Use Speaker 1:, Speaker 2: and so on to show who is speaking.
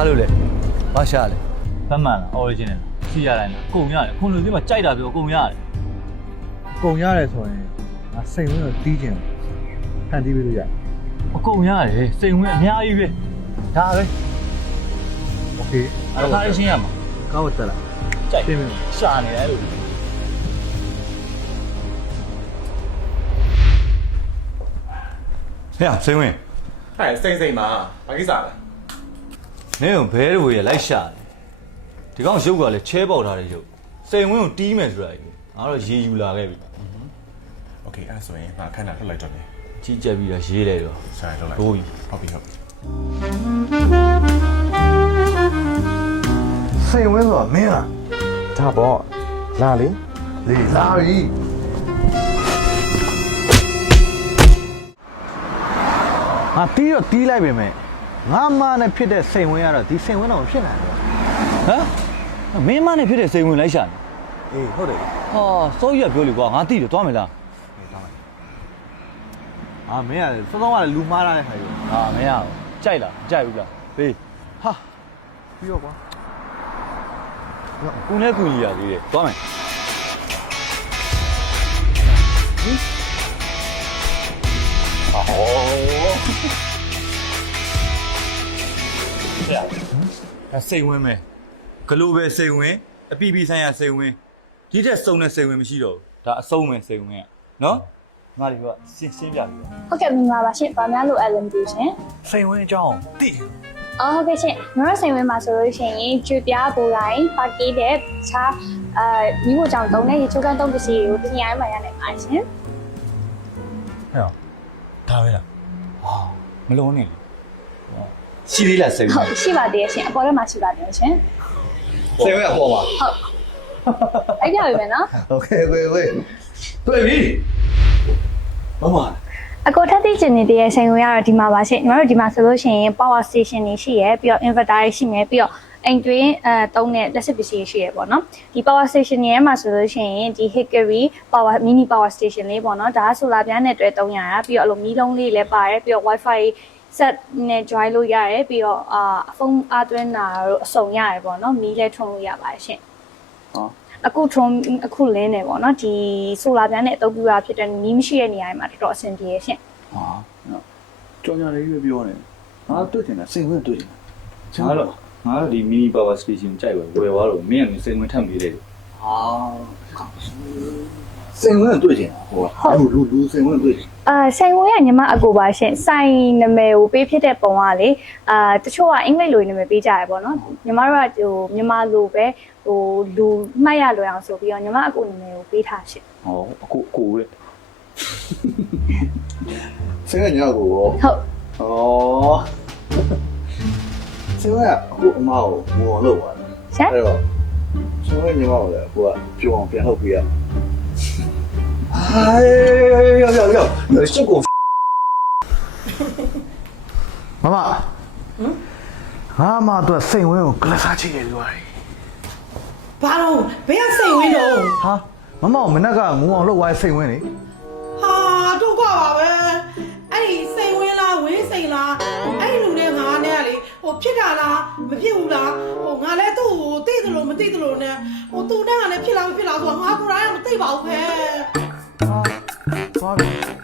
Speaker 1: ဘာလို့လဲဘာရှာလဲ
Speaker 2: ဗတ်မှန်လား original လားစီရတိုင်းလားအကုန်ရတယ်ခွန်လူစီမှာကြိုက်တာပြောအကုန်ရတယ်
Speaker 3: ကုန်ရတယ်ဆိုရင်ငါစိတ်ဝင်တော့တီးချင်ဖန်တီးပေးလို့ရတယ်
Speaker 2: အကုန်ရတယ်စိန်ဝင်အများကြီးပဲဒါပဲ
Speaker 3: โอเค
Speaker 2: အဲ့ဒါရှင်းရမှာ
Speaker 3: ကောင်းတက်လာ
Speaker 2: ကြိုက်
Speaker 3: ပြင်မယ်
Speaker 2: ရှာနေတယ်လို့
Speaker 1: ဟဲ့စိန်ဝင်
Speaker 4: ဟဲ့စိမ့်မှာဘာကိစ္စလဲ
Speaker 1: နင်းကိုဘဲတွေရလိုက်ရှာတယ်ဒီကောင်ရုပ်ကလည်းချဲပေါက်ထားတဲ့ရုပ်စိန်ဝင်ကိုတီးမယ်ဆိုတာကြီးငါတော့ရေယူလာခဲ့ပြီ
Speaker 4: โอเคအဲ့ဆိုရင်ငါခဏထွက်လိုက်တော့မယ်
Speaker 1: ကြီးကြက်ပြီးတော့ရေးလိုက်တော့
Speaker 4: ဆိုင်လောက်လိုက်
Speaker 1: ဘိုးကြီး
Speaker 4: ဟုတ်ပြီဟုတ်
Speaker 3: စိတ်ဝင်တော့မင်းလား
Speaker 4: ဒါပေါ့လာလေ
Speaker 3: လေလာပြီငါတီးတော့တီးလိုက်ပြီမဲ့ငါမနဲ့ဖြစ်တဲ့စိတ်ဝင်ရတော့ဒီစိတ်ဝင်တော့မဖြစ်နိုင်ဘူး
Speaker 1: ဟမ်မင်းမနဲ့ဖြစ်တဲ့စိန်ဝင်လိုက်ရှာတယ်
Speaker 3: အေးဟုတ်တယ်
Speaker 1: ဟာစိုးရပြောလေကွာငါတိတယ်သွားမယ်လား
Speaker 3: အာမင်းကစောစောကလည်းလူမှားထားတဲ့ခါကြီး
Speaker 1: ဟာမင်းရကြိုက်လားကြိုက်ဘူးလားဘေး
Speaker 3: ဟာပြီးတော့ကွာ
Speaker 1: ကုနဲ့ကုကြီးရသေးတယ်သွားမယ်ဟောစိန်ဝင်မယ်ဂလိုပဲစိန်ဝင်အပီပီဆိုင်ရာစိန်ဝင်ဒီထက်စုံတဲ့စိန်ဝင်မရှိတော့ဘူးဒါအဆုံးပဲစိန်ဝင်ကနော်ငါတို့ကရှင်းပြပြီ
Speaker 5: ဟုတ်ကဲ့မင်္ဂလာပါရှင်။ဗာများလို့အပ်လို့မသိရှင်
Speaker 3: စိတ်ဝင်အကြောင်းတိ
Speaker 5: ။အော်ဟုတ်ကဲ့ရှင်။ကျွန်တော်စိန်ဝင်မှာဆိုလို့ရှိရင်ကျွပြားပူတိုင်းပါကီးတဲ့ခြားမိဖို့ကြောင့်တုံးတဲ့ရေချိုးကန်းတုံးပစ္စည်းတွေကိုပြင်ရမှရနိုင်ပါရှင်
Speaker 3: ဟဲ့ဒါပဲလား
Speaker 1: ဟာမလုံးနဲ့ရှိသေးလားစိန်
Speaker 5: ။
Speaker 1: ဝင်
Speaker 5: ဟုတ်ရှိပါသေးရဲ့ရှင်။အပေါ်ထဲမှာရှိပါသေးရဲ့ရှင်
Speaker 1: စိန်ဝင်အပေါ်မှာ
Speaker 5: ။ဟုတ်။အဲ့ပြပြီမယ်နော်
Speaker 3: โอเคဝေးတွေ့ပြီမမ
Speaker 5: ။အကိုထပ်သိချင်နေတဲ့စိန်ဝင်ကတော့ဒီမှာပါရှင်။ကျွန်တော်တို့ဒီမှာဆိုလို့ရှိရင် power station တွေရှိရယ်ပြီးတော့ inverter တွေရှိမယ်ပြီးတော့အိမ်တွင်းတုံးတဲ့လက်စစ်ပစ္စည်းရှိရယ်ပေါ့နော်ဒီ power station တွေမှာဆိုလို့ရှိရင်ဒီ Hickory power mini power station လေးပေါ့နော်ဒါက solar ပြန်နဲ့တွဲတုံးရတာပြီးတော့အလိုမီးလုံးလေးလည်းပါတယ်ပြီးတော့ wifi set နဲ့ join လို့ရတယ်ပြီးတော့ဖုန်းအားသွင်းတာတို့အစုံရတယ်ပေါ့နော်မီးလည်းထုံလို့ရပါတယ်ရှင်ဟောအခုလင်းနေပေါ့နော်ဒီ solar ပြန်နဲ့အသုံးပြုတာဖြစ်တဲ့မီးမရှိတဲ့နေရာတွေမှာတော်တော်အဆင်ပြေရရှင်
Speaker 3: ဟာကြောင်ညာလေးပဲပြောနေငါတွေ့တင်တာစိတ်ဝင်တွေ့တင်တာ
Speaker 1: ငါတို့ဒီ mini power station ကြိုက်ပဲဝယ်သွားတော့မင်းကစိန်ဝင်ထပ်ပြီးလေ
Speaker 3: ဟာစိတ်ဝင်တွေ့တင်ဟိုလူစိတ်ဝင်တွေ့တင်
Speaker 5: ဆိုင်ဝင်ကညီမအကိုပါရှင်ဆိုင်နာမည်ကိုပေးဖြစ်တဲ့ပုံကလေတချို့ကအင်္ဂလိပ်လိုနာမည်ပေးကြရပေါ့နော်ညီမတို့ကဟိုမြန်မာလိုပဲဟိုလူမှတ်ရလွယ်အောင်ဆိုပြီးတော့ညီမအကိုနာမည်ကိုပေးထားရှင်
Speaker 1: ဟောကိုရဲ့
Speaker 3: စိတ်ဝင်ညာကိုရော
Speaker 5: ဟုတ်
Speaker 3: ဩစိတ်ဝင်ကအခုအမကိုဝေါ်လို့ပါ
Speaker 5: ရှင်
Speaker 3: အဲ့တော့စိတ်ဝင်ညီမကိုလည်းကိုကပြောအောင်ပြန်လုပ်ပေးရဟိုင်းရောက်ရှုပ်ကိုမမဟာမတော့စိတ်ဝင်ကိုကလစားချိတ်ရလို့ရတယ်
Speaker 6: ဘာလို့ဘယ်ကစိတ်ဝင်တော့
Speaker 3: ဟာမမမနဲ့ကငုံအောင်လုပ်သွားစိတ်ဝင်လေ
Speaker 6: ဟာတို့ကပါပဲအဲ့ဒီစိတ်ဝင်လားဝင်းစိတ်လားအဲ့ဒီလူနဲ့ငါနဲ့ကလေဟိုဖြစ်တာလားမဖြစ်ဘူးလားဟိုငါလည်းသူ့ကိုသိတယ်လို့မသိတယ်လို့နဲ့ဟိုသူနဲ့ကလည်းဖြစ်လားမဖြစ်လားဆိုတော့ငါကိုယ်တိုင်ကမသိပါဘူးခဲ
Speaker 3: သွားပြီ